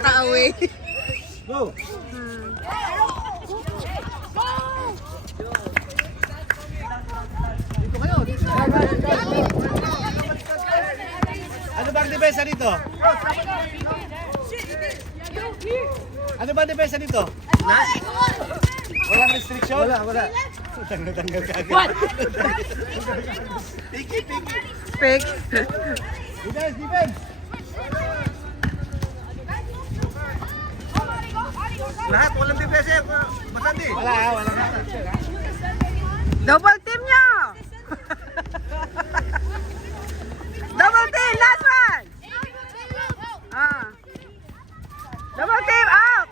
Away. Go! Dito kayo. Ano ba ang depensa dito? Ano ba ang depensa dito? Walang restriction? Wala. Tanggal ka agad. What? Piki. Fake. Defense! Lahat, walang depensa. Bakante. Wala. Double team nyo! Double team! Last one! Double team! Out!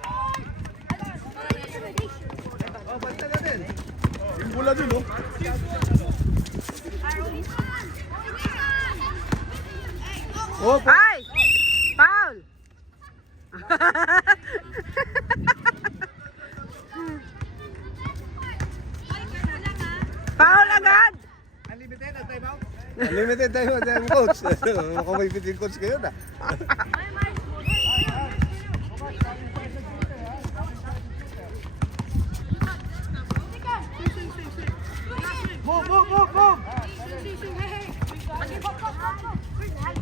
Oh, basta natin. Yung bola dun, oh. Oh, Ay! Foul! Foul agad! unlimited ang time out? Unlimited time out ang coach. Mukhang may piting coach kayo na. Move!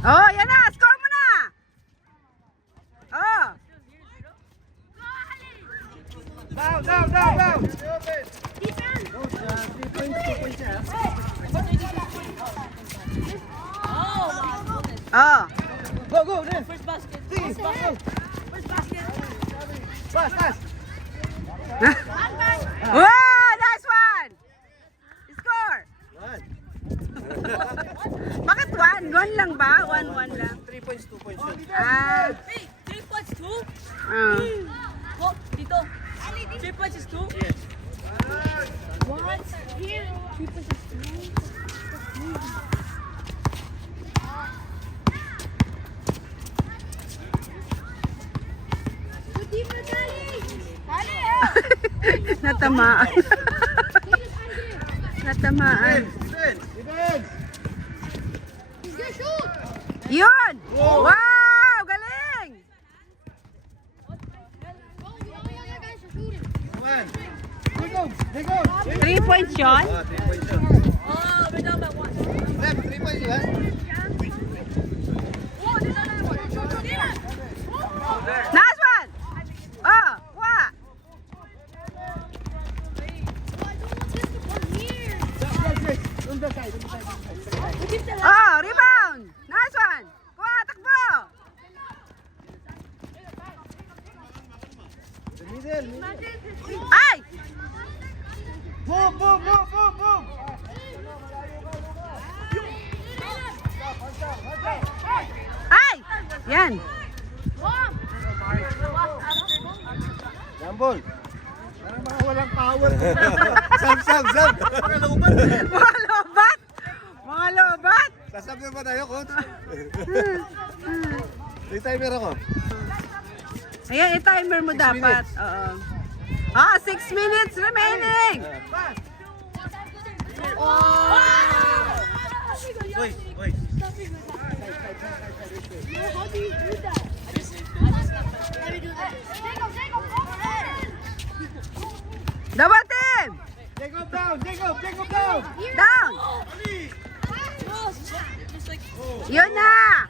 Oh, yan na! Score mo na! Oh! Down! Oh! Go, then! First basket! Pass! Wow! Nice one! Score! One. Bakit one? One lang ba? One lang. 3 points, 2 points yun. Ah. Hey, 3 points 2? Ah. Oh, dito. 3 points is 2? Yes. What? Here. 3 points is 2? Natamaan. Natamaan. Defense! Yun! Wow! Galing! One. They go! 3 points yun? 3 points yun. Oh, we're down by 1. Left, 3 points yun. Nice one! Oh! What? Oh! Rebound! Nice one! Kuha! Takbo! Middle. Ay! Boom! Ay! Yan! Jambol. Parang mga walang power. Sam. Mga looban. Mga lobat! Mga lobat! Sasab na ba tayo, coach? May timer ako. Ayan, i-timer mo dapat. Oo. 6 minutes remaining! Uy. Double team! Jacob down! Down! Yun na!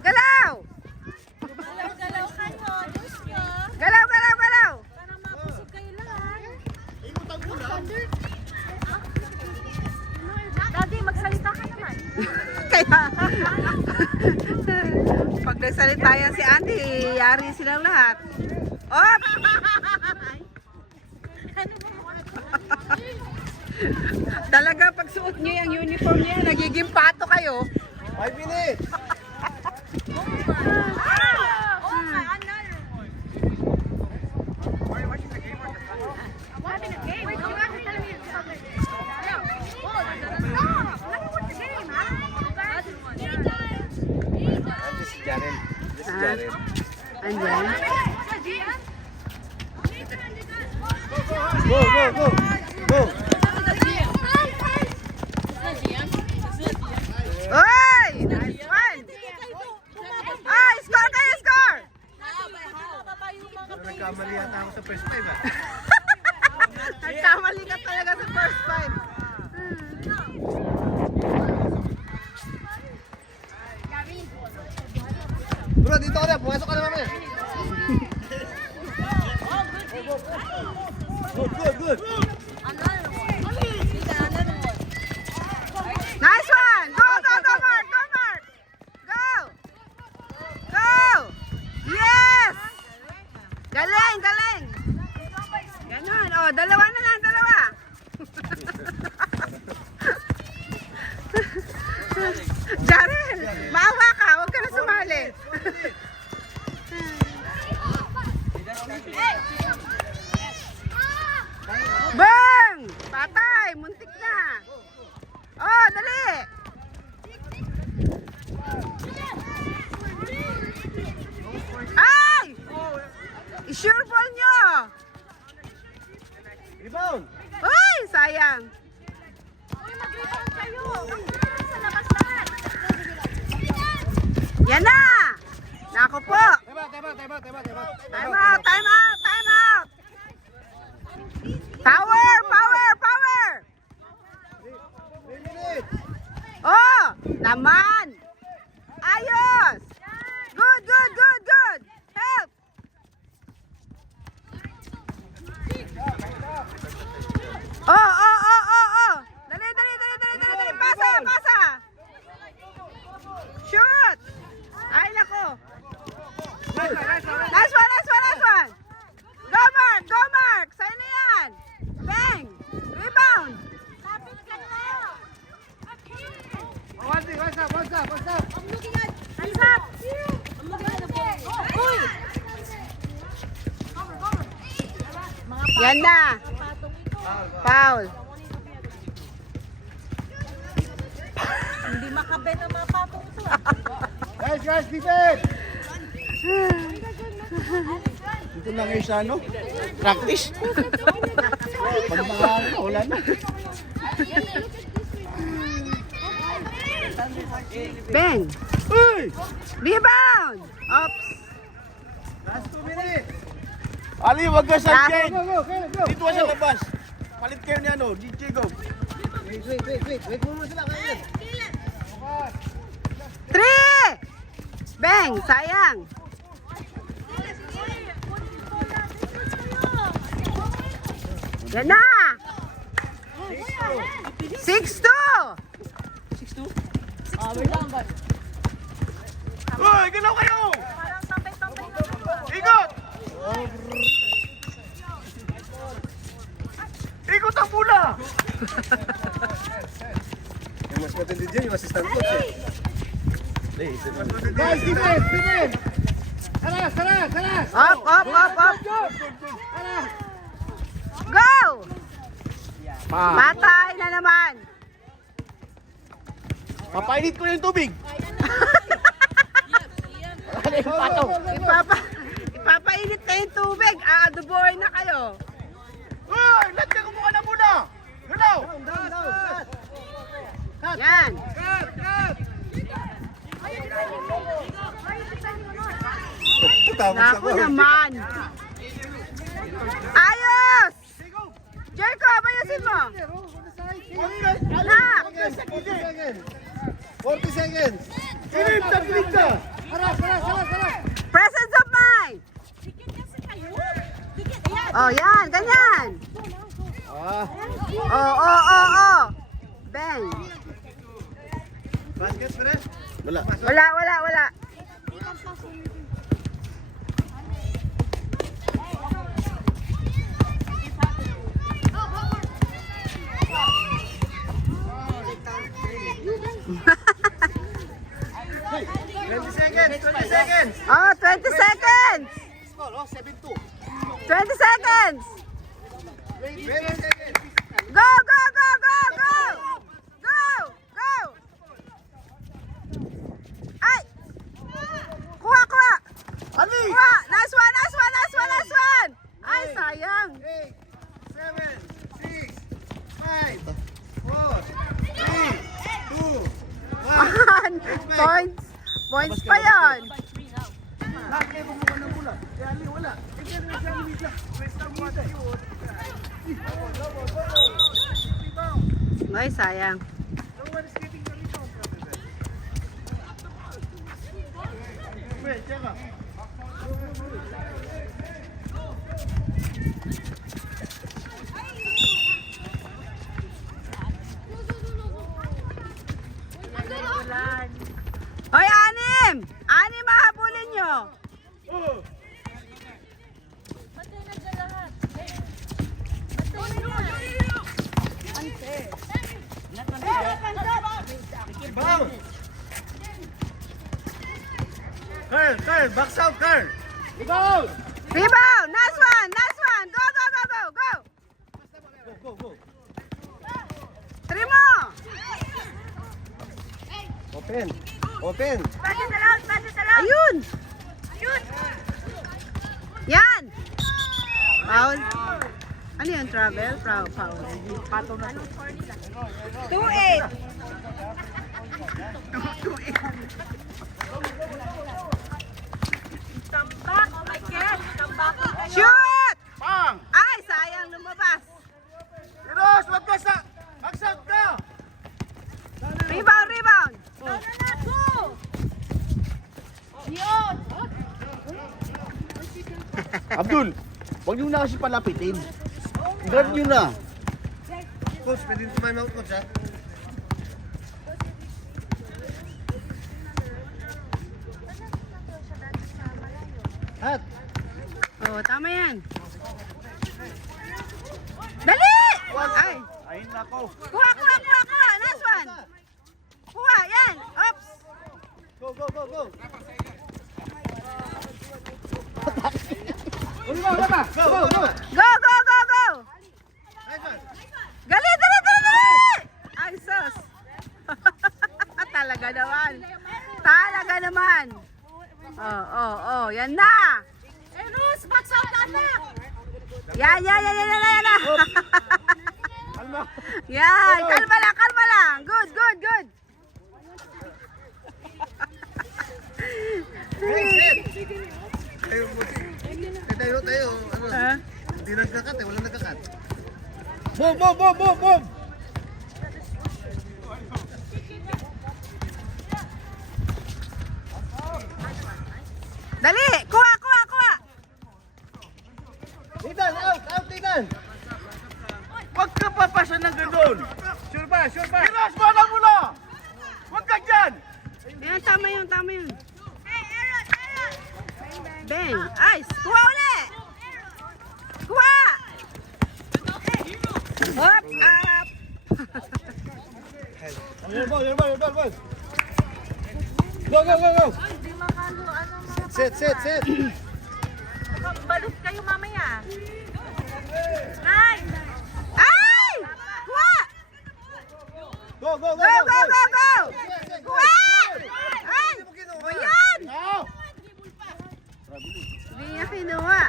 Galaw! Galaw! Parang mapusog kayo lang. Daddy, magsalita ka naman. Kaya, pag nagsalita yan si Andy, yari silang lahat. Op! Talaga pag suot nyo yung uniform niya, nagiging pato kayo. 5 minutes! Oh my, another one. Are you watching the game or just I'm watching a game. Wait, you guys are telling me it's something. No. Stop. Let me watch the game, man. This is Jaren. Andyan. Go! Oy! Nice one! Ay, score kayo, score! Jarel, maawa ka. Huwag ka na sumali. Bang! Patay! Muntik na. Oh, dali! Ay! I-sure ball nyo! Rebound! Uy! Sayang! Uy, mag-rebound kayo. Sa labas lahat. Yan na! Nako po! Time out! Time out! Time out! Time out! Power! Power! Power! 3 minutes! Oh! Naman! Ayos! Good! Good! Good! Good! Help! Oh! Oh! Oh! Oh! Oh! Dali! Dali! Dali! Dali! Dali! Dali! Pasa! Pasa! Shoot! Ay, nako! Last one! Last one! Last one! Go, Mark! Go, Mark! Sa'yo na yan! Bang! Rebound! Lapit ka na. What's up? I'm looking at... Hands up. I'm looking at the ball. Uy! Yan na! Foul! Hindi makabet ang mga patong ito. Guys, defense! Dito lang kayo sa ano? Practice? Pag mga ano, wala na. Bang! Uy! Rebound! Oops! Last 2 minutes! Ali, wag ka sa gate! Dito ka sa labas! Palit kayo ni ano, DJ go! Wait mo sila kayo! 3! Bang! Sayang! Yan na! 6-2! Uy, galaw kayo! Parang tambay-tambay na ito. Ikot! Ikot ang bola! Yung mas matindi dyan, yung assistant coach eh. Guys, defense! Saras! Up, up, up, up! Go! Patay na naman! Papainit ko yung tubig! Ipapainit na yung tubig. Aadoboy na kayo. Uy! Lahat ka kumuha na muna! Galaw! Yan. Naku naman. Ayos! Jacob, ayusin mo. 40 seconds! Silip ka! Presence of mind. Dikit kasi kayo. Dikit. Ayan. Oh, yan. Ganyan. Oh, oh, oh, oh. Bang. Basket, Pres? Wala. Wala, wala, wala. Oh, 20 seconds. 20 seconds. Go, go, go, go, go. Go, go. Ay. Kuha, kuha. Ali! Kuha. Last one, last one, last one, last one. Ay, sayang. 8, 7, 6, 5, 4, 3, 2, 1. Points. Points pa yon. Lahat kayo kumuha ng bola. Eh, Ali, wala. Ay, sayang. Wait, check out. Hoy, anim! Anim mahabulin nyo! Ba't kayo nandiyan lahat? Ba't kayo nandiyan? Carl, box out, Carl. Rebound. Rebound! Last one! Last one! Go, go, go, go! Go! Go. Three more! Open. Pass it around, pass it around. Ayun! Shoot. Yan! Foul. Ano yun? Travel? Foul. Pato na to. 2-8. Tambak. Oh my God. Tambak. Shoot! Pang. Ay, sayang lumabas. Eros, wag ka sa... Box out ka. Rebound, rebound. Go. Yun. Abdul, wag niyo na kasi palapitin. Grab niyo na. Coach, pwede nyo tumayin ako, coach, ha? Hat. Oh, tama yan. Dali! Ay, Ay, nako. kuha. Last one. Kuha, yan. Oops. Go. Go. Go. Dali. Ay, sus. Talaga naman. Oh, yan na. Eros, box out anak. Yan na. Kalma. Yan, kalma lang. Good. Tayo. Ano? Ha? Hindi nagkakat eh. Walang nagkakat. Boom. Dali, kuha. Out, Titan. Huwag ka papasa ng gano'n. Sure ba? Eros, bola mo na. Huwag ka dyan. Yan, tama yun. Bang. Ice. Kuha ulit. Kuha. Hop, up. Your ball. Go. Hindi makalo. Ano mga Set. balot kayo mamaya. Nice. Ay! Kuha. Go. Go. Kuha. Ay! O yan! Now. Hindi niya kinuha.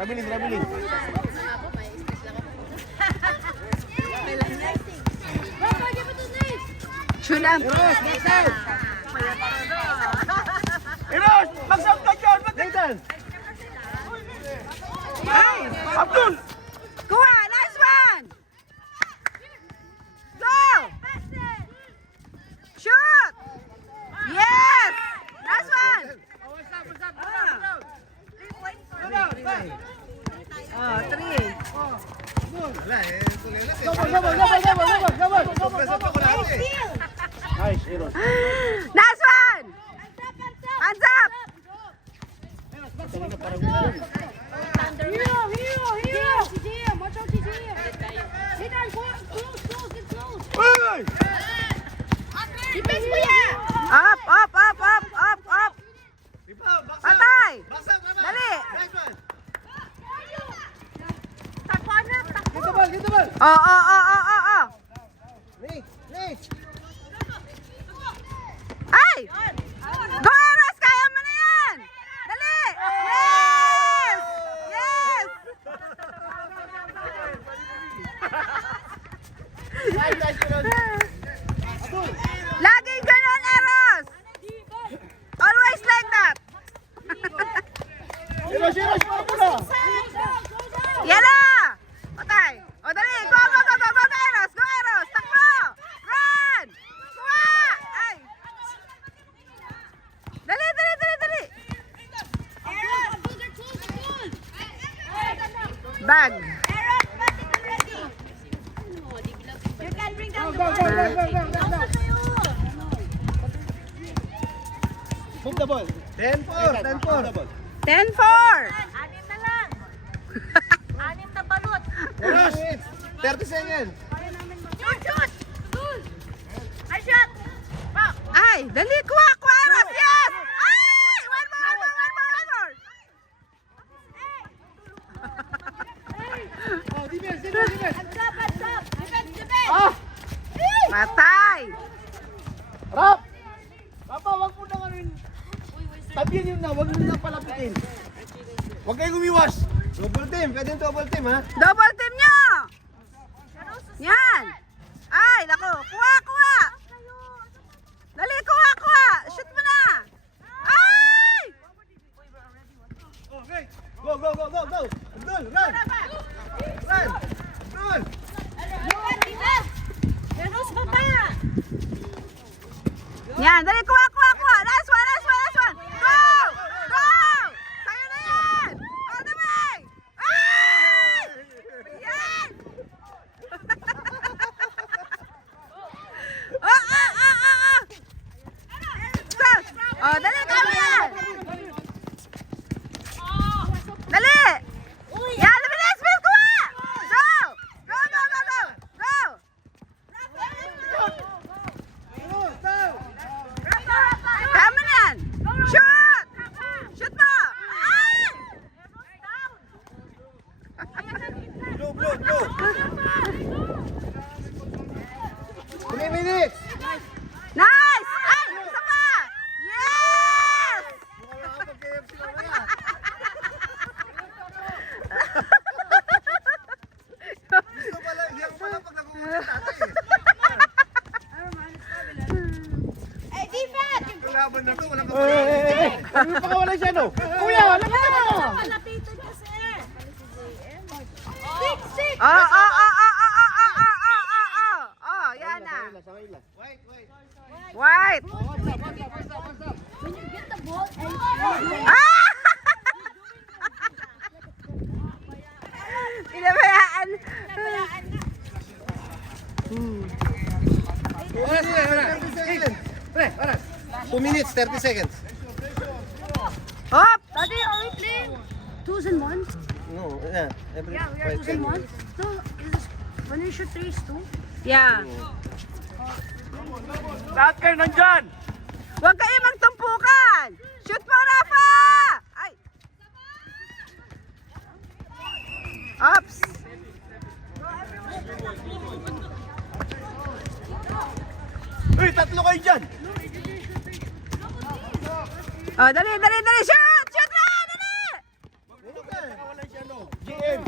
Traveling. Chulam. Eros, magsam ka dyan. Titan. Ay! Abdul. Kuha. Nice one. Go. Shoot. Yes. Nice one. Oh, 3. Wala eh. Gabal. Nice, Eros. Nice one. Hands up. Hero. Si Jim. Watch out si Jim. Sinan, close. Uy! Defense mo yan. Up. Patay. Dali. Takbo anak. Takbo. Oh. Nick. Ay! Go, Eros! Kaya mo na yan! Dali! Yes! Laging ganun, Eros! Always like that! Eros, para mo na. Yan na! Patay! O dali! Go, Eros! Go, Eros! Takbo! Run! Kuha! Ay! Dali! Bag! You can bring down the Go. ball. Move the ball. 10-4. 10-4! Anim na lang. Anim na balot. Eros, 30 seconds. Shoot. Ay, shot. Wow. Ay! Dali! Kuha! Eros! Yan! Tie. Rap! Papa, wag mo nang ano yun. Tabihan yun na, wag mo nang palapitin. Huwag kayong umiwas. Double team, pwede yung double team ha. Double team nyo. Yan. Ay, nako. Kuha, kuha. Dali, kuha, kuha. Shoot mo na. Ay! Okay. Go, go, go, go, go. Abdul, run. Run. Run. Yan, dali, kuha, kuha, kuha. Last one, last one, last one. Go! Go! Sa'yo na yan! On the way! Ay! Yan! Stop! Oh, dali, kami yan! Dali! Yan, bilis, bilis, kuha! Go! Go, go, go, go! Go! Kami na yan! Shoot! Shoot mo! Ay! Blue, blue, blue. 3 minutes. Nice! Ay! Isa pa! Yes! Mukhang nakapag-KFC mamaya. Gusto pala, yan pala pag nag-uusap tatay eh. Kalaban na to, walang kapag-KFC. Ano pa wala siya no? Kuya, wala ka na! Oh, oh, oh, oh, oh, oh, oh, oh, oh, oh, oh. Oh, yan na. Wait, wait. White. What's up? Ah! Pinabayaan. Pre, oras. 2 minutes, 30 seconds. Hop! Daddy, are we playing twos and ones? No, yeah. Every Yeah, we are twos and ones. So, is this, when we should race two? Yeah. Lahat kayo nandyan! Huwag kayo magtumpukan! Shoot mo, Rafa! Ay! Ops! Uy, tatlo kayo dyan! Oh, dali, dali, dali! Shoot! Shoot na! Dali! Wala siya no. GM.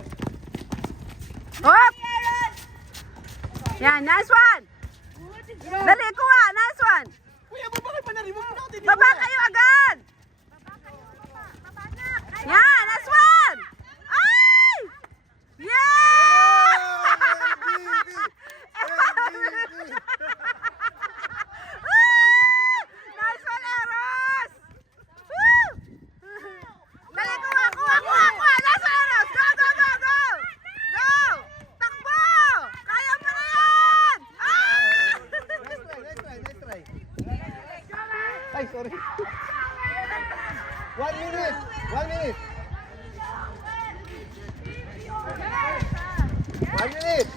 Hop! Yan, nice one! Dali, kuha! Nice one! Kuya, babakit pa na rin. Huwag natin. Baba kayo agad! Yan, nice one! Ay! Yeah! Nice one, Eros! Woo! Dali, kuha, kuha, kuha, kuha! Nice one, Eros! Go, go, go, go! Go! Takbo! Kaya mo na yan! Ah! Nice try. Ay, sorry. 1 minute. 1 minute. 1 minute.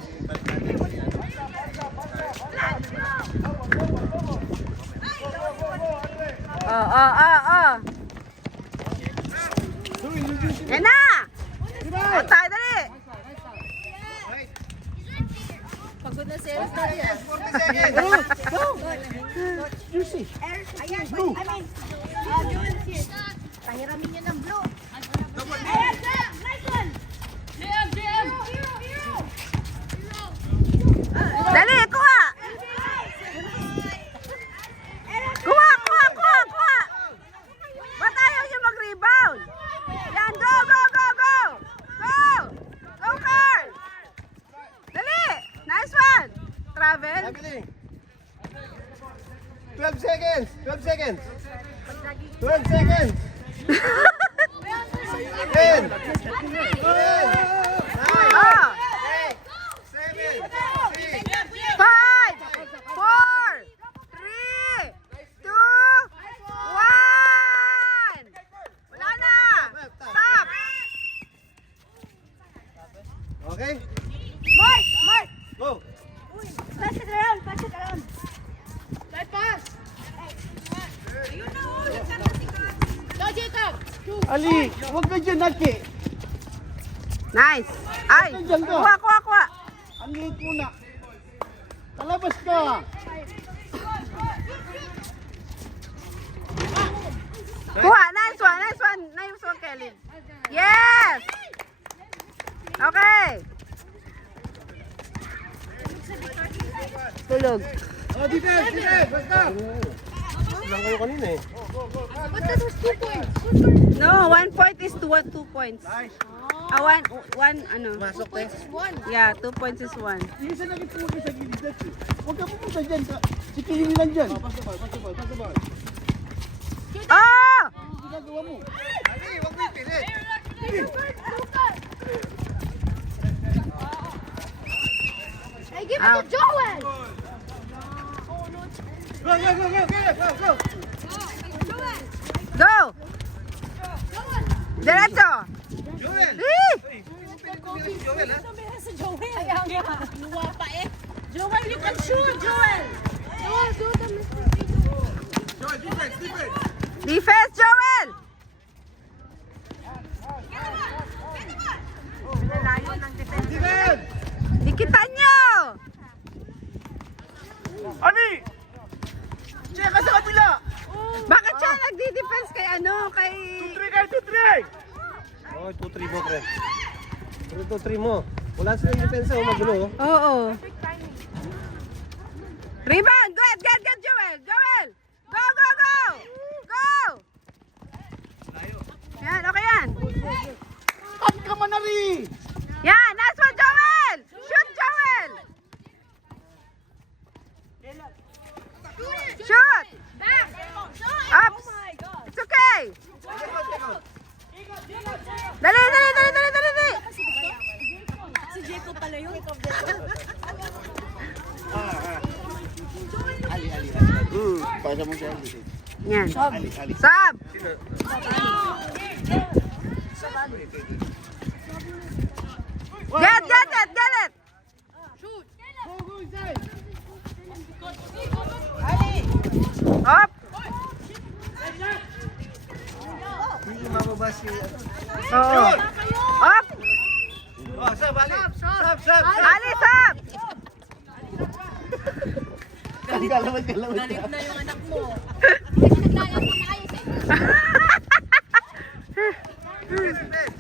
Oh, oh, oh, oh. Yan na! O, tayo, dali! Pagod na si Eros na yan. 40 seconds. Juicy. Ayan, I mean, June here. Pahiramin niyo ng blue. Ayan, Jam! Nice one! Jam! Jam! Dali, kuha! Kuha, kuha, kuha, kuha! Ba't ayaw niyo mag-rebound? Yan, go, go, go, go! Go! Go, Carl! Dali! Nice one! Travel? Happening. 12 seconds. 12 seconds. 12 seconds. 10. 9. Oh! 8. 7. 6. 5, 4, 3, 2, 1! Wala na! Stop! Okay? Mark! Mark! Go. Pass it around! Pass it around! Right pass! Go, Jacob! Ali, huwag ka dyan, Naki. Nice! Ay! Diyan ka. Kuha, kuha, kuha! Ang liit muna. Palabas ka. Tulog. Oh, defense, defense. Basta. Lang kayo kanina eh. But that was 2 points. No, 1 point is 2 points. Nice. One, ano. Masok, te. Yeah, 2 points is 1. Isa lang ito sa gilid dati. Huwag ka pupunta dyan. Si Kilini lang dyan. Pass the ball, pass the ball, pass the ball. Oh! Ano ginagawa mo? Ali, huwag mo ipilit. Hey, give it Out. to Joel. Go, go, go, go, go, go. Go! Diretso! Joel! Eh! Joel, ha? Joel, you can shoot, Joel. Joel, do the Mr. Joel, defense, defense. Defense, Joel! Defense! Dikitan nyo! Ani! Check ka sa kabila! Bakit siya nagdi-defense kay ano? Kay... 2-3 kayo, 2-3! Oh, 2-3 mo, pre. 2-3 mo. Wala silang depensa, magulo. Oo. Rebound! Get, Joel! Joel! Go, go, go! Go! Yan, okay yan. Cut ka man na rin! Yan, nice one, Joel! Shoot, Joel! Shoot! Back. Up! It's okay! Dali! Si Jacob pala yun. Pasa mo siya. Yan. Sub! Get it! Up! Hindi mababas yung... Oo. Up! Oh, sab, Ali! Sab! Ali, sub! Galawad. Galit na yung anak mo.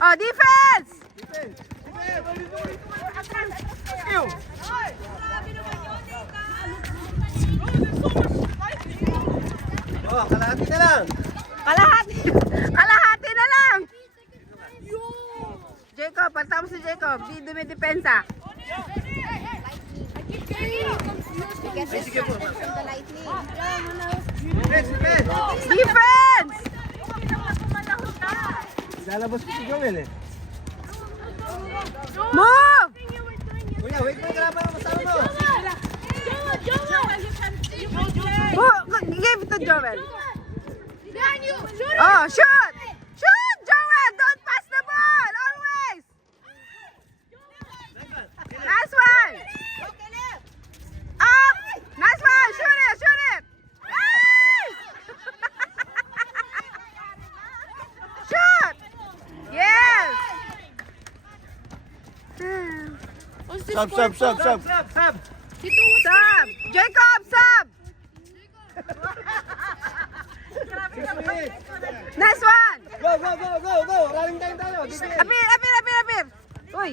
Oh, defense! Oh, kalahati na lang. Kalahati na lang! Jacob, panta mo si Jacob. Di dumidepensa. Sige po. Defense! Lalabas ko si Joel eh. Move! Kuya, wait mo ka pa masama mo. Give it to Joel. Oh, shoot! Shoot, Joel! Don't pass the ball! Always! Nice one! Up! Nice one! Shoot it! Hey! Shoot! Yes! Sab. Sub! Jacob, sub! Nice one! Go! Running time tayo. Apir! Uy!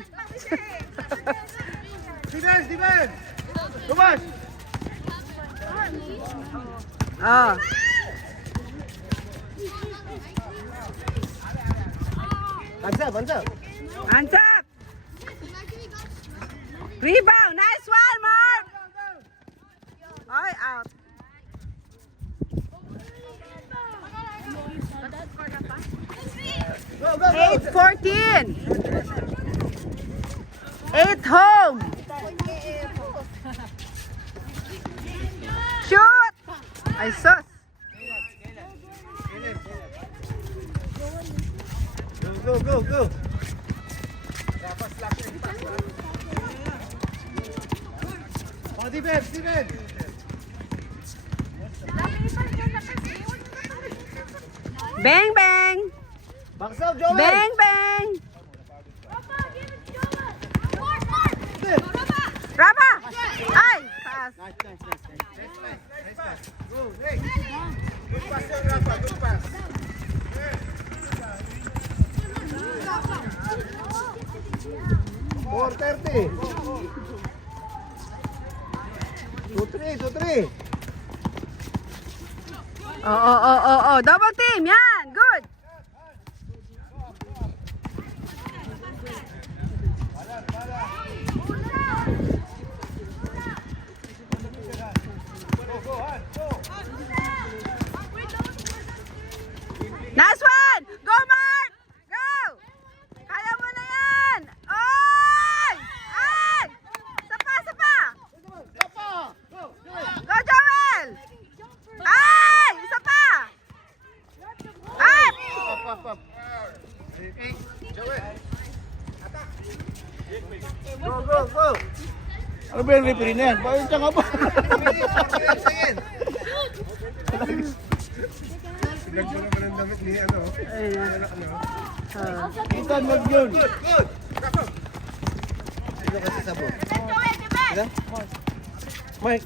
Defense! Lumas! Oh. Hands up! Hands up! Rebound! Nice one, Mark! Oy, out. Go! 8-14. 8 home. Shoot! Ay, sus. Go! Oh, defense! Bang! Box out, Joel! Bang! Rapa! Ay! Pass. Nice pass. Go, hey! Good pass yun, Rafa. Good pass. 4:30. 2-3 2-3. Oh. Double team. Yan. Good. Nice one. Go, Mark. Go. Kaya mo na yan. Oy! Ay! Sapa. Go, Joel. Ay! Isa pa. Up. Up. Go. Ano ba yung referee na yan? Bakit siya nga ba? Nagmula pa ng damit ni ano. Kita mag yun. Sino kasi sabo? Sila? Mike.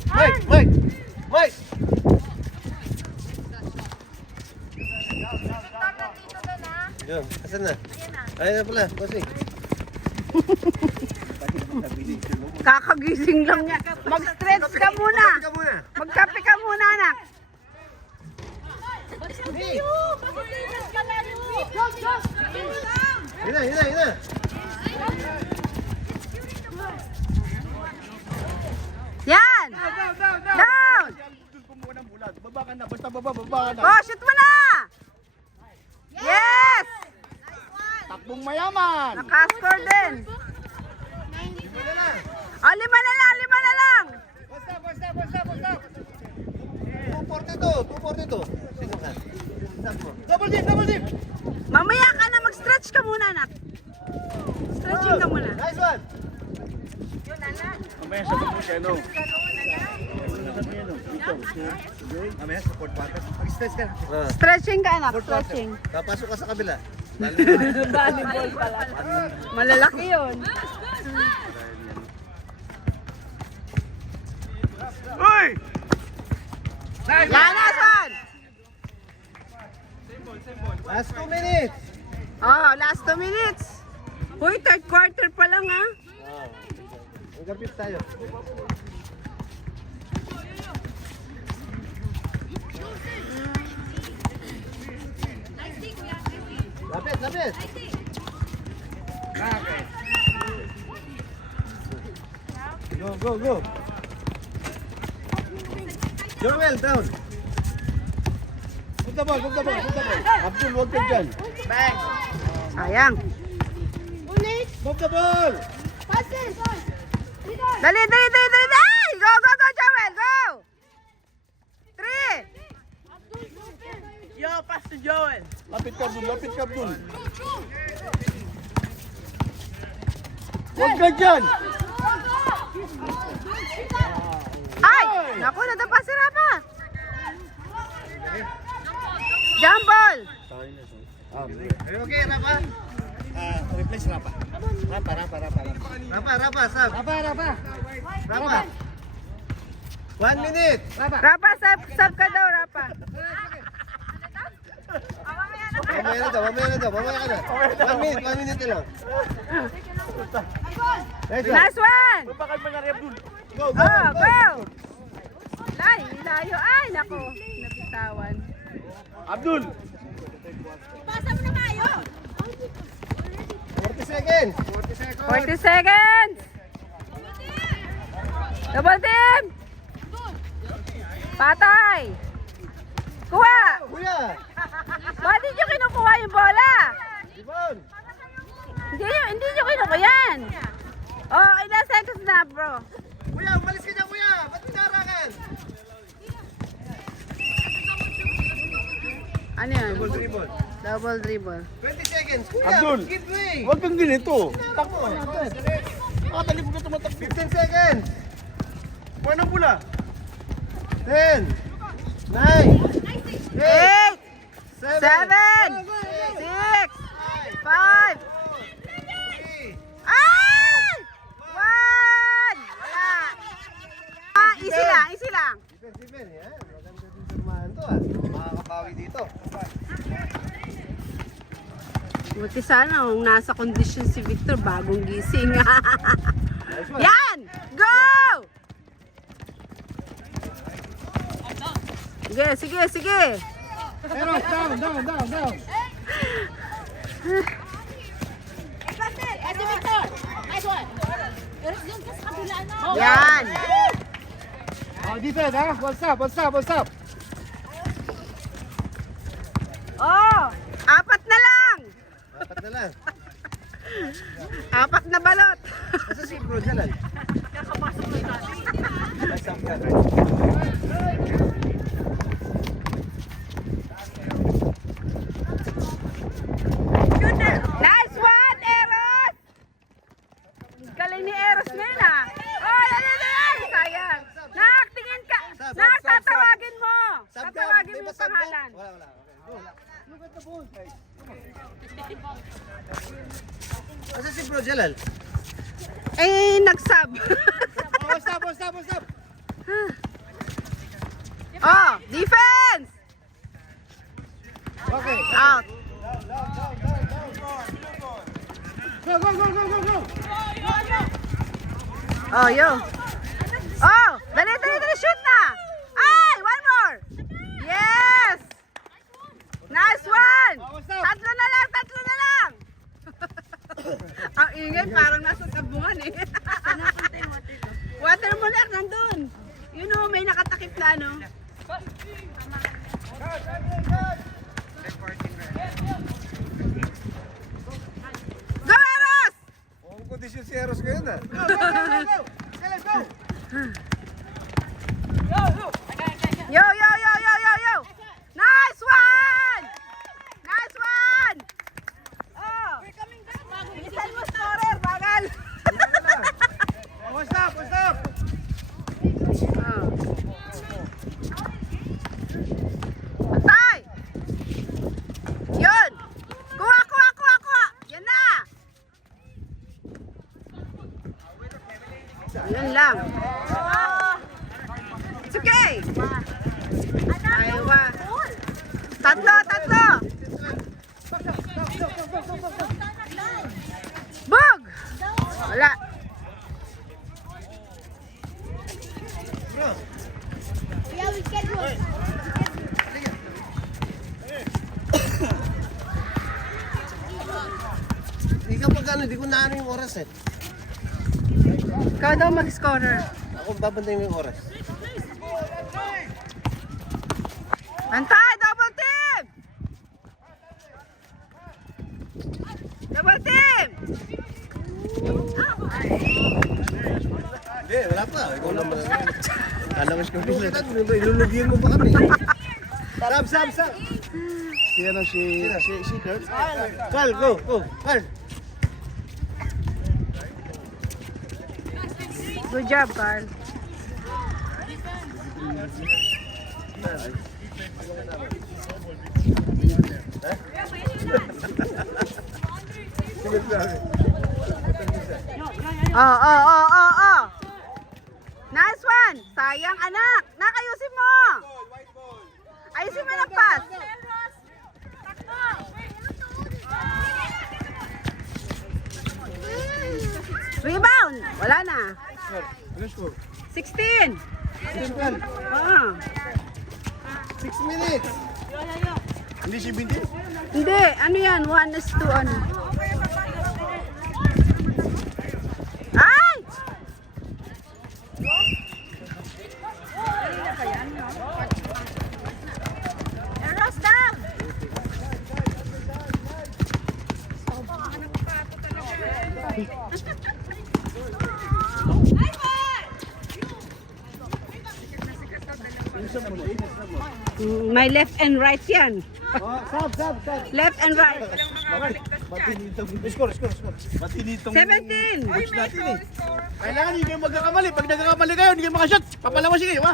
Yun, asan na? Ayun na pala, bossing. Kakagising lang niya. Mag-stretch ka muna. Ika muna. Magkape ka muna, anak. Yun na. Yan. Down. Kumuha ng bulan. Baba ka na. Basta baba ka na. Oh, shoot mo na. Yes. Takbong mayaman. Nakascore din. Oh, lima na lang. Basta. 242. Sino ka? Stop mo. Double team. Mamaya ka na, mag-stretch ka muna, anak. Stretching ka muna. Nice one. Mamaya sabi mo siya, no? Mamaya, support partner. Mag-stress ka. Stretching ka, anak. Stretching. Papasok ka sa kabila. Volleyball pala. Malalaki yun. Uy! Yan, nice one. Last 2 minutes. Oh, last 2 minutes. Uy, third quarter pa lang, ha? Magkapit tayo. Lapit. Go. Joel, down. Punta ball. Abdul, huwag ka dyan. Sayang. Move the ball! Dali. Ay! Go, Joel. Go. 3. Yo, pass to Joel. Lapit ka, Abdul. Huwag ka dyan! Ay! Naku, nadapa si Rapa. Jump ball. Okay, Rapa? Replace Rapa. Rapa, sub. Rapa. 1 minute. Rapa, sub ka daw, Rapa. Mamaya na daw. 1 minute na lang. Nice one. Bakal pa na rin, Abdul. Go! Oh, go. Layo. Ay, naku. Nabitawan. Abdul! 40 seconds. 40 seconds. Double team. Patay. Kuha. Kuya. Bakit nyo kinukuha yung bola? Ibon. Hindi nyo kinukuha yan. Oh, ilang seconds na, bro? Kuya, umalis ka dyan, kuya. Ba't pinarakan? Ano yan? Dribble. Double dribble. 20 seconds. Kuya, Abdul. give way. Huwag kang ganito. Takbo natin. Talikod na tumatakbo. 15 seconds. Kuha ng pula. 10. 9. 8. 8, 7. 7, 6, 5. Ay! 1! Wala. Ah, easy lang. Defensive yan. Maganda din turmahan to Makakabawi dito. Buti sana kung nasa kondisyon si Victor, bagong gising. Nice one. Yan! Go! Sige, sige, sige. Eros, down. Si Victor. Nice one. Eros dun ka sa kabila na. Yan. Oh, defense, ha? One stop. Oh, apat na lang. Dapat na lang. Apat na balot. Kasi si Bro Jalal. Nice one, Eros! Galing ni Eros na yun, ah. Oh, yan. Sayang. Nak, tingin ka. Nak, tatawagin mo. Tatawagin mo yung pangalan. Wala. Okay, go. Kasi si Bro Jalal. Eh, nag-sub. Oh, stop. Oh, defense! Okay. Out. Go. Oh, yo. Oh, dali, shoot na. Ay, one more. Yes! Nice one! Tatlo na lang. Ang ingay, parang nasa sabungan eh. Water mo lang, nandun. Yun o, may nakatakip na ano. Go, Eros! Ang kondisyon si Eros ngayon, ha? Yo! Nice one! Oh! Bilisan mo, scorer, bagal. One stop. Oh. Tay! Yun! Kuha! Yan na! Yun lang. It's okay. Ayawa. Tatlo. Bug! Wala. Yeah, we can do it. Hindi ka pag hindi ko naano yung oras, eh. Ikaw daw mag-scorer. Ako babantayin mo yung oras. Antay! Double team! Double team! Hindi, wala pa. Ikaw naman. Alawas ko pila. Ilulugyan mo pa kami. Sab. Si Kurt. Carl, go. Carl. Good job, Carl. Oh. Nice one. Sayang, anak. Nakayusin mo. Ayusin mo ng pass. Rebound. Wala na. Ano score? 16. Simple. Ah. 6 minutes. Hindi si Binti? Hindi. Ano yan? 1-2 ano. Ay! Eros down! May left and right yan. Oh, sab. Left and right. Score. Matinitong 17. coach natin, eh. Kailangan hindi kayo magkakamali. Pag nagkakamali kayo, hindi kayo makashot. Papalawasin kayo, ha?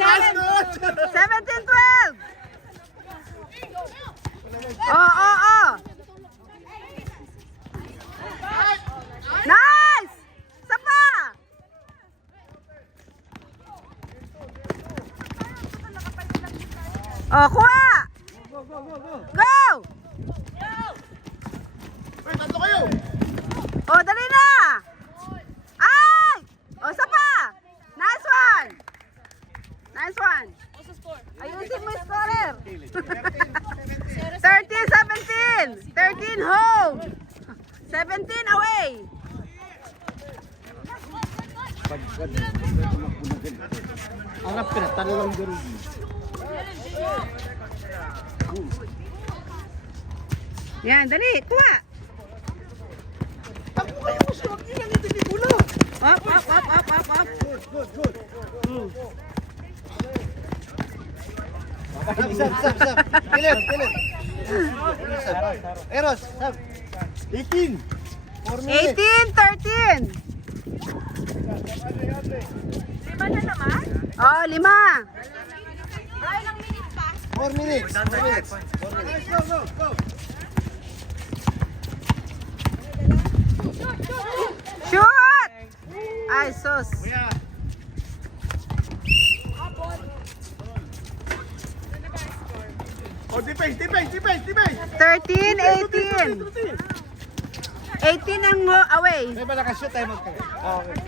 17-12. Oh. Nice! Sapa! Oh, kuha! Go! Uy, tatlo kayo! Oh, dali na! Ay! Oh, sapa! Nice one! yan. Ayusin mo yung scorer. 13-17. 13 home. 17 away. Harap ka na, talagang garo. Yan, dali. Kuha. Ay, mo siya. Yan ito ni Bula. Up. Good. Sab. Kilit. Eros, sab. 18. 4 minutes. 18-13. 5 na naman? Oh, 5. Ay, ilang minutes pa? 4 minutes. Go. Shoot! Ay, sus. Kuya. Oh, defense. 13-18. 18 ang away. May ba nakashoot tayo magkagat? Okay.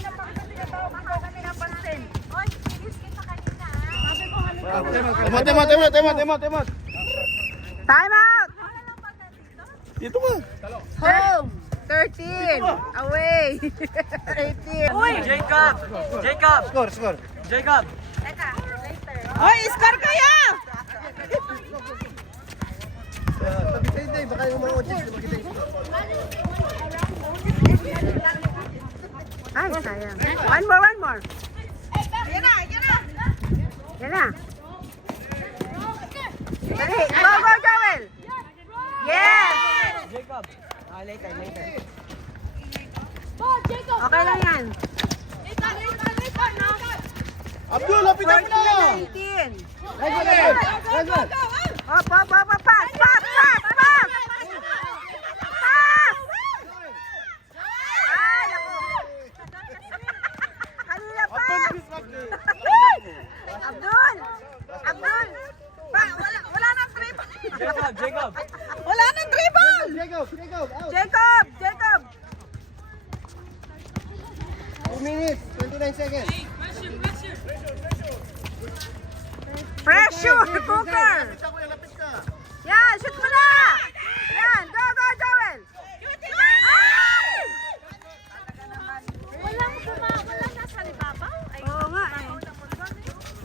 Oy, bilis kita kanina. Sabi ko Temot. Time out. Dito mo. Home. 13. Away. 18. Uy! Jacob! Score. Jacob! Teka, later. Hoy, score kayo! Tabi tayo tayo, baka yung mga audience makita yung Ay, sayang. One more. Yan na. Yan na. Dali, go, Joel! Yes! Jacob! Later. Jacob! Okay lang yan. Later, no? Abdul, lapitan mo na. 14-18. Red one. Up. Pass! Ay, naku. Kanina pa. Abdul! Wala nang dribble. Jacob! Wala nang dribble. Jacob, out. Jacob! 2 minutes, 29 seconds. Pressure cooker. Lapit ka. Yan, shoot mo na. Yan, go, Joel. Ay! Walang nasa libabaw? Ay, Oo nga eh.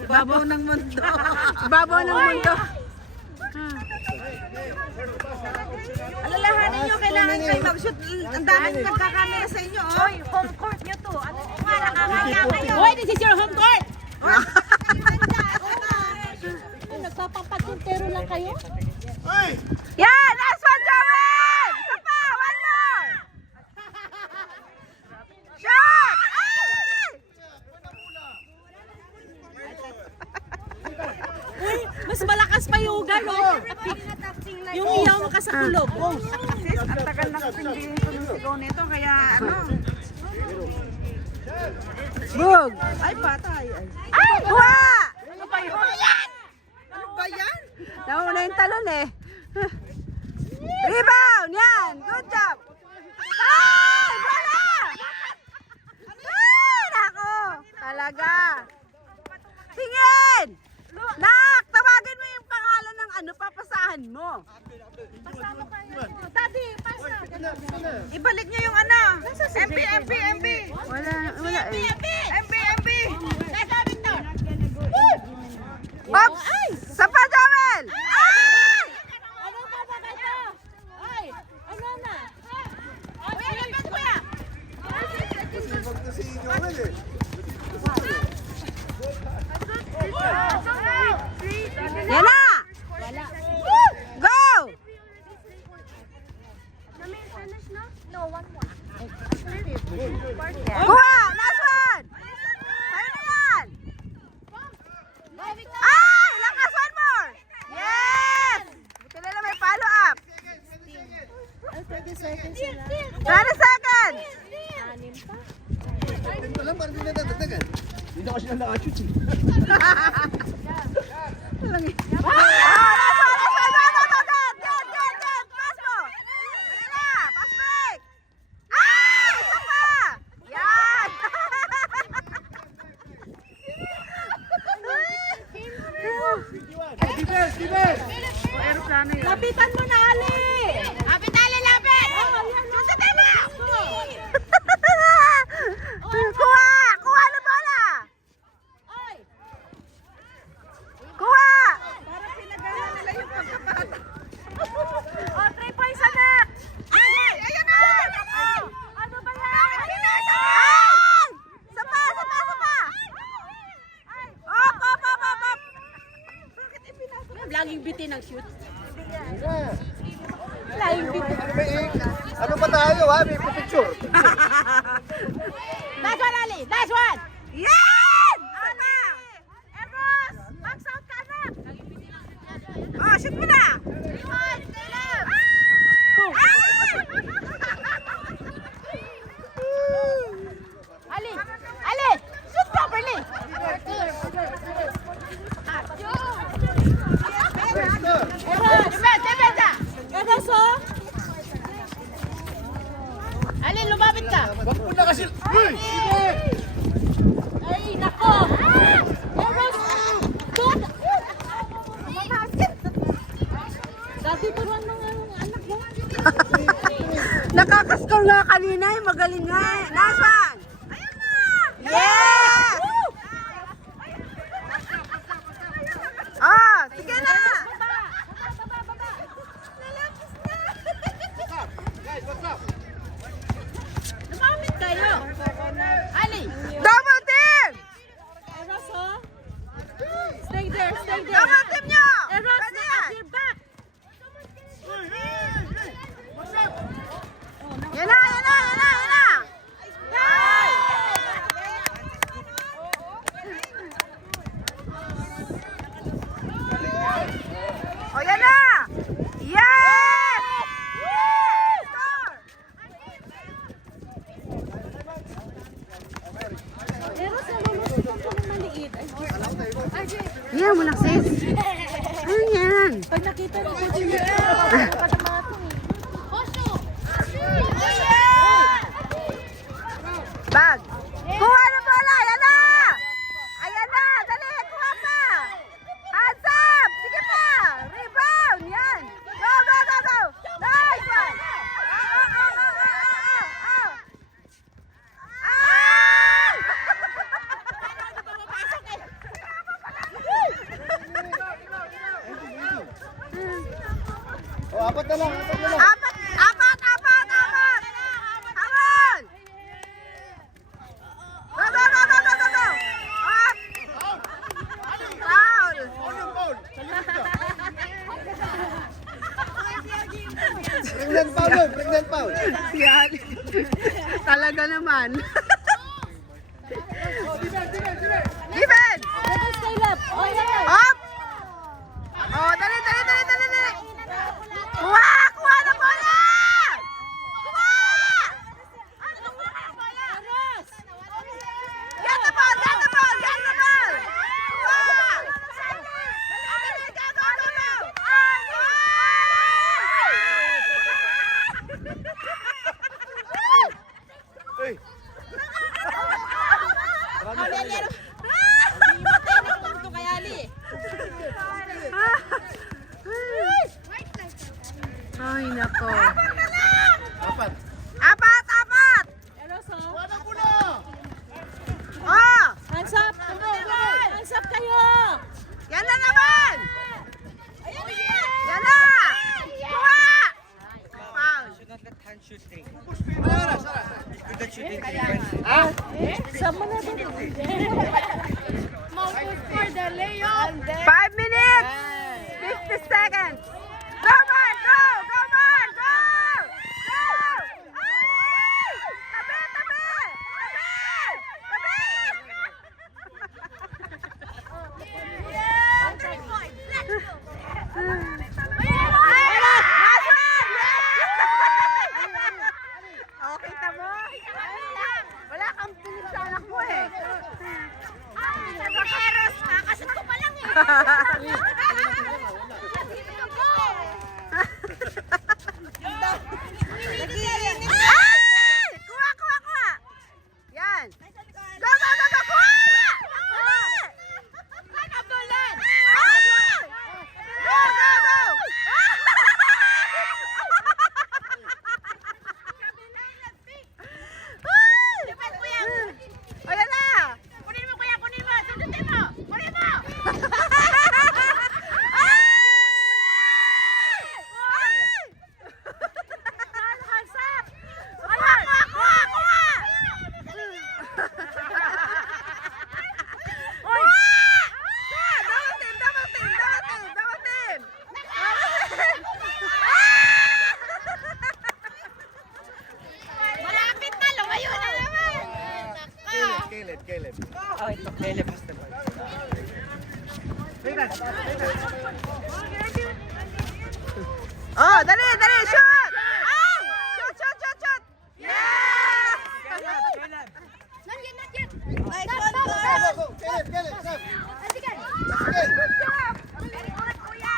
Babaw ng mundo. Babaw ng mundo. Alalahanin nyo, kailangan kayo mag-shoot. Ang daming nagkakamera sa inyo, oh. Hoy, home court nyo to. Ano nga, nakakaya kayo. Hoy, this is your home court. Nagpapapaguntero lang kayo? Hey! Yan, last one, Joel. Isa pa, one more. Shot! Ay! Mas malakas pa yung ugan, no? Yung iyaw mo ka sa kulog. Sis, ang tagal na kasi hindi yung sigaw nito, kaya ano. Bug! Ay, patay. Ay, kuha! Ano ba yun? Ano ba yan? Nauna yung talon eh. Rebound! Yan! Good job! Ay! Wala! Ay! Nako! Talaga! Tingin! Nak! Tawagin mo yung pangalan ng ano, papasahan mo. Pasama kayo. Daddy, pasa. Ibalik niyo yung ano. MP. Wala eh. MB. Nasa Victor. Pops! Sapa, Joel! Ay! Anong babagay to? Ay, ano na? Kuya, lapit kuya. Si Joel eh. Yan na! Go! Finish na? No, one more. Kuha! Last one! Tayo na yan! Ay! Lakas, one more! Yes! Buti nila may follow up. 30 seconds 20 seconds! Ito lang, parang hindi na dadagdagan. Hindi na kasi na nakashoot eh. Ah! Last one! Get! Pass mo! Dali na! Pass break! Ay! Isa pa! Yan! Lapitan mo na, Ali! Lapit, Ali, lapit! Susutin mo! Kuha na bola! Kuha! Para pinagalan nila yung pagkabata. O, 3 points anak! Ay! Ayan na! Ano ba yan? Ay! Sapa! Op! Laging bitin ang shoot. Ano ba tayo ha? May picture. Last one, Ali! Last one! Yan! Ana! Eros! Box out ka na! Oh, shoot mo na! Ali! Ali! Shoot properly! Defensa! Eros, oh! Ali, lumapit ka! Wag mo na kasi. Uy! Ay, nako! Eros! Doon! Dati turuan ng anak mo. Nakakaskor nga kanina eh. Magaling nga eh. Last one! Ayan na! Yes! Ah, sige na! Guys, what's up? Lumapit kayo! Ali! Double team! Eros, oh! Stay there, stay there. Double team nyo! Eros, Pwede at yan! your back. Yan na! Ay! O, yan na! Yes! Yes! Score! Eros, nalulusot ako ng maliit. Yan mo lang, sis. Ano yan? Pag nakita mo ko dito, Bag. Kuha na bola. Ayan na. Ayan na. Dali. Kuha pa. Hands up. Sige pa. Rebound. Yan. Go. Nice one. Oh, apat na lang. Apat. Come on. Go. Up. Foul. Foul. Sa likod ka. Pregnant foul. Yan. Talaga naman. Defense. Eros, stay left. Oh, yeah. Up. Oh, dali. Kuha na bola. Eros! Get the ball. Hey. Ay, nako. Apat. Apat. Eros, oh! Wala ko na. Oh, Hands up! Hands up kayo! yan na naman. Yan na. Kuha. Foul. Sama na doon. 5 minutes. 50 seconds. Go, man. Go. Ay! Tabi. Okay, tamo. Wala kang pinig sa anak mo eh. Eros, kakasot ko pa lang eh! Ay! Kuha! Yan. Go! Kuha! Ay! Oh, dali, dali, shoot! Ah! Shoot, shoot, shoot, shoot! Yeah! Not yet. Nice Stop, one, stop, girl. stop. Go, Caleb, Caleb, stop. Sige. Sige. Good job. Very good, kuya.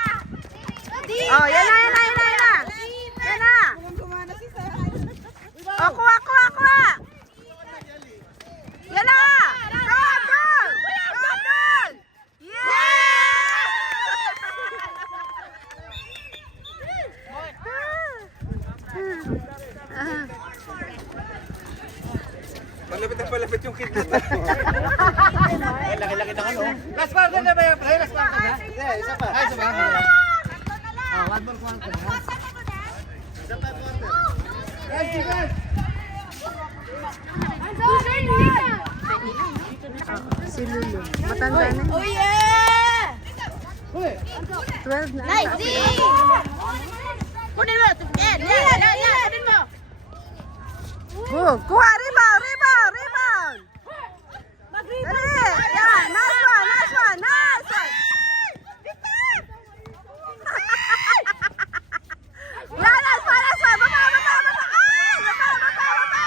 Oh, yan na, yan na, yan na, yan na. Yan na. Oh, kuha, kuha, kuha. Yan na. Go, go. Go, go. Yeah! Palapit na palapit yung kid mo. Laki-laki ng ano. Last part na ba yan? Last part na? Yeah, isa pa. Isa pa. One more quarter. Isa pa quarter. Guys, guys. Si Lulu. Matanda na. Oh, yeah! 12 na. Nice, D! Kunin mo. Kunin mo. Oh, kuha, rebound, rebound, rebound. Dali. Yan, nice one, nice one, nice one. Yan, nice one, nice one. Baba, baba, baba. Ay, baba, baba, baba.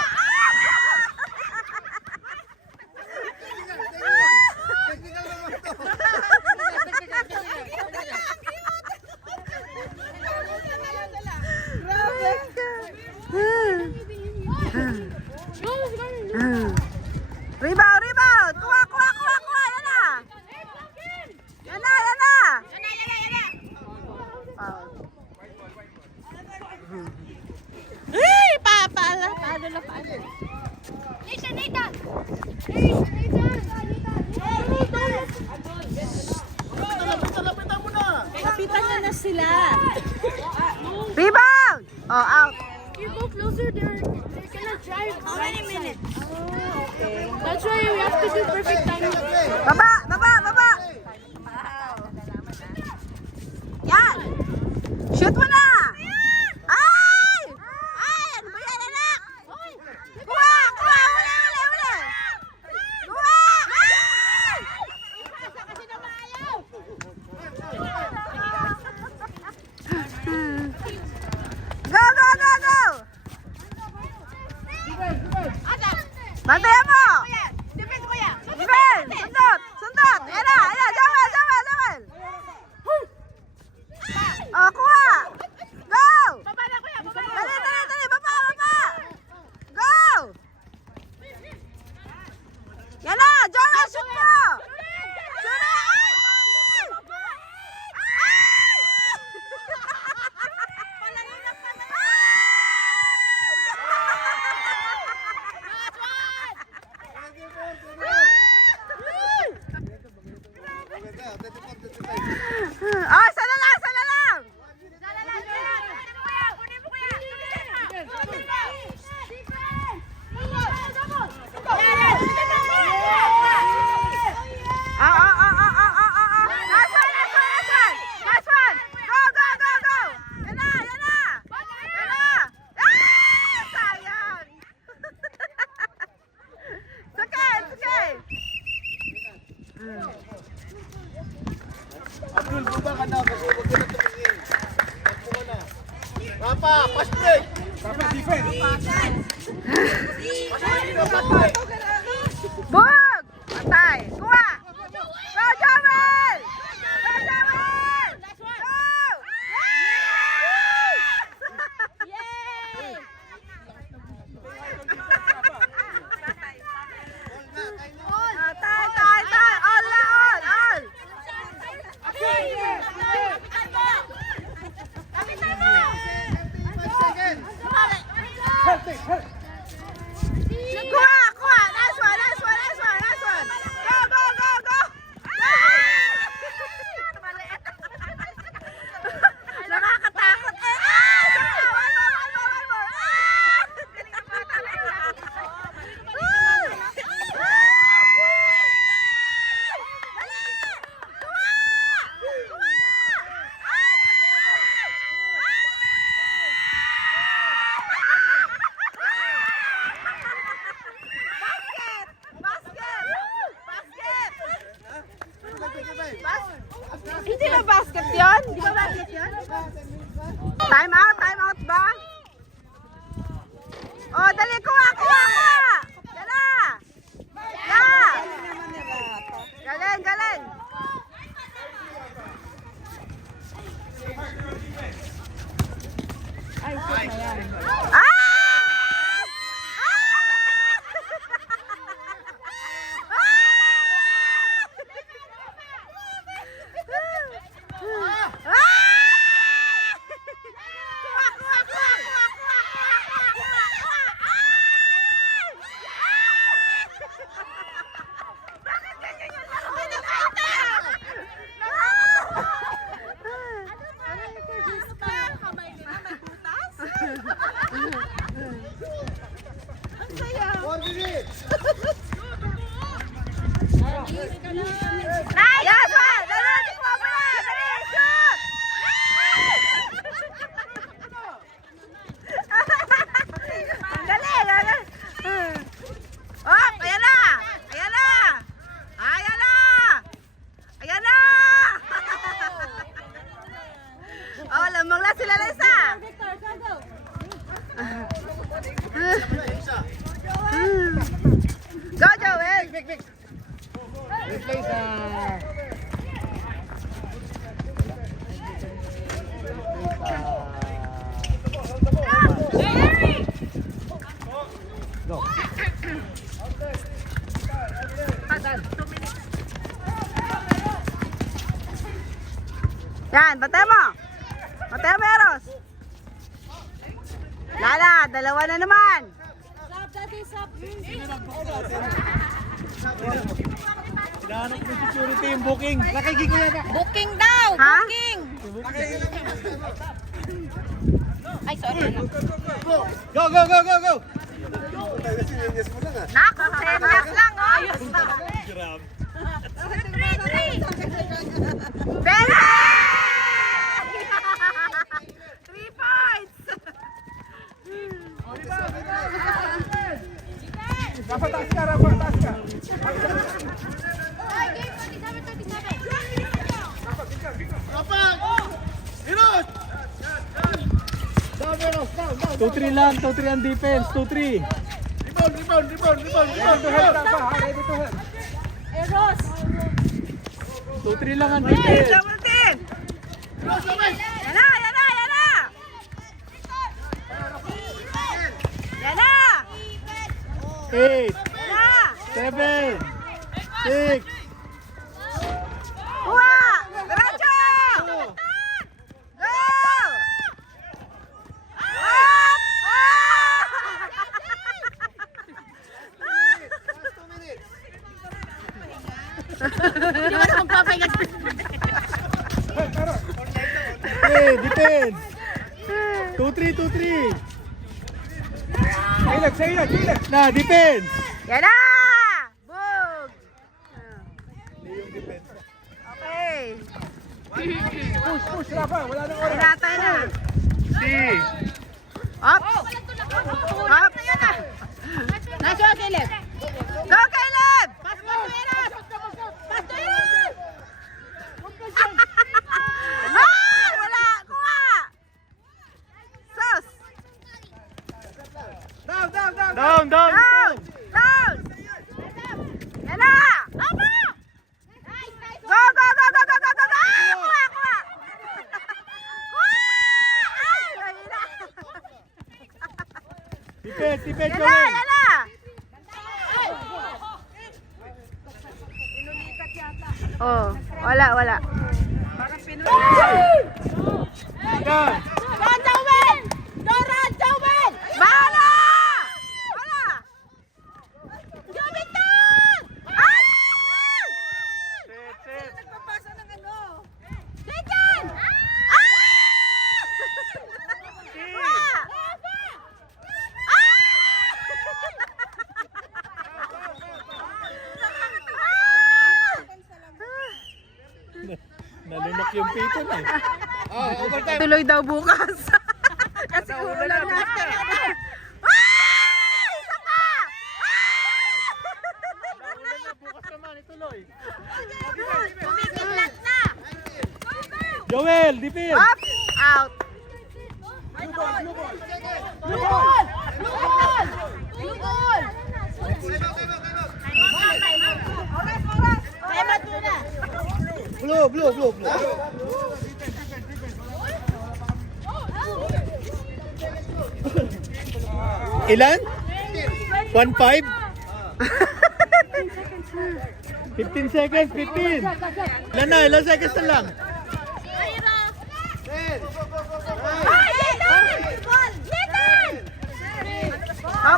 Technical naman to. Rebound, rebound. Kuha, kuha, kuha, kuha. Yan na. Yan na, yan na. Ay, paano na, paano? Nathan! Lapitan mo na. Kapitan na sila. Rebound. Oh, out. You go closer, they're gonna drive. How many minutes? That's why we have to do perfect timing. Baba, baba, baba. Yan. Shoot mo na. Ay! Ay, ano ba yan, anak? Kuha, kuha, uli, uli, uli. Kuha. Ay! Go, go, go, go. Bantayan mo. Defense, kuya! Defense! Sundot! Sundot! Ayan na! Ayan! Joel! Joel! Joel! Oh, kuha! Go! Baba na, kuya! Baba na! Dali! Dali! Dali! Baba! Baba! Go! Yan na! Joel! Shoot mo! Shoot mo! Ay! Ah, sana lang! Sana lang! Ah, ah, ah, ah, ah, ah, ah, ah. Nice one! Nice one! Nice one! Nice one! Go! Go! Go! Go! Yan na! Yan na! Yan na! Ah! Sayang! It's okay! It's okay! Abdul, bumba ka na kasi huwag ka na tumingin. Takbo ka na. Papa, pass break. Papa, defense. Bug! Patay! Kuha! Go, Joel! Go, Joel! Go! Yay! Ah, tay, tay, tay! All na, all! All! Kuha! Kuha! Hindi ba basket yun? Di ba basket yun? Time out ba? Oh, dali, kuha! Dala! Galing! Yes, man! Dali, kuha mo na! Dali, shoot! Dali! Oh, ayan na! Oh, lamang na sila Lisa! Victor, go! Go, Joel! Yan, batay mo, Eros. Lala, dalawa na naman. Stop, daddy, stop. Hinahanap ko yung security, yung booking. Nakikig ko yan. Booking daw! Ha? Booking! Ay, sorry. Go! Nako, senyas lang, oh. Bella! 3 points! Rafa, taas ka. Hirot! 2-3 lang, 2-3 ang defense, 2-3. Rebound! Ready to help. Eros! 2-3 lang ang Hey, defense. double team! Yan na! Yan na! 8, Yan na! 7, 6, Kuha! Diretso! Go! Up! Hindi mo na magpapahinga. okay, defense. 2-3. Say it. Na, defense. Yan na! Boog! Okay. Push, Rafa. Wala nang oras. Pinatay na. C. Up! Up! Nice one, Caleb. Go, Caleb! Pass mo, Eros! Pass to Eros! Ah! Wala! Kuha! Sus! Down. Down. Down! Down! Yan na! Go! Ah! Kuha! Ay! Mahina! Defense, Yan na! Joel. Yan na! Oh, wala. Down. Run, Joel! Go, run, Joel! Bahala! Wala! Go, Victor! Ay! Set. Nagpapasa ng ano? Second! Nalunok yung piton eh. Overtime. Tuloy daw bukas. Kasi ulan na. Ay! Isa pa! Bukas naman ituloy. Tumigil Joel, defend. Up! Out! Blue ball! Blue ball! Blue ball! Emat muna. Blue. Ilan? 1-5? 15 seconds, 15. Ilan seconds na lang? Up!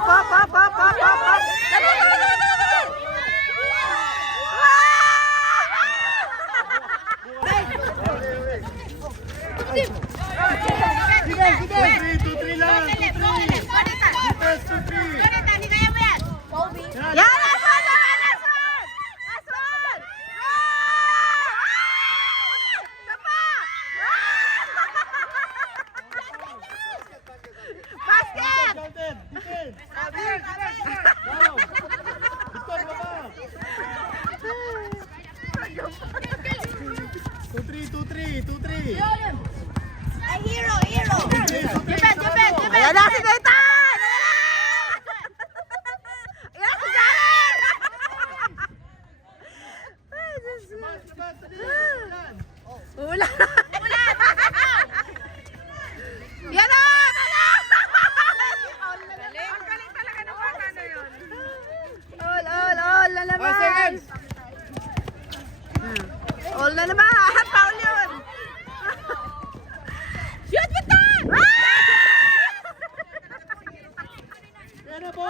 Dali! Two, three lang. Defense, 2-3. Yan! Last one! Isa pa! Basket! Counted. Defense. Victor, baba. 2-3. Ay, hero! Defend! Ayan na si Nathan! Ayan na si Jaren! Ay, Diyos ko. Wala na. Yan na! Ang galing talaga ng bata na yun. All na naman. 5 seconds. All na naman. Foul yun. Shoot, Victor! Yan na po.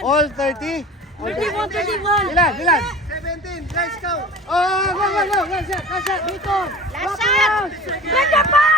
All 30. 31. Ilan? 17. Let's go. Oh, go. Last shot. Dito. Last shot! Ganda pa!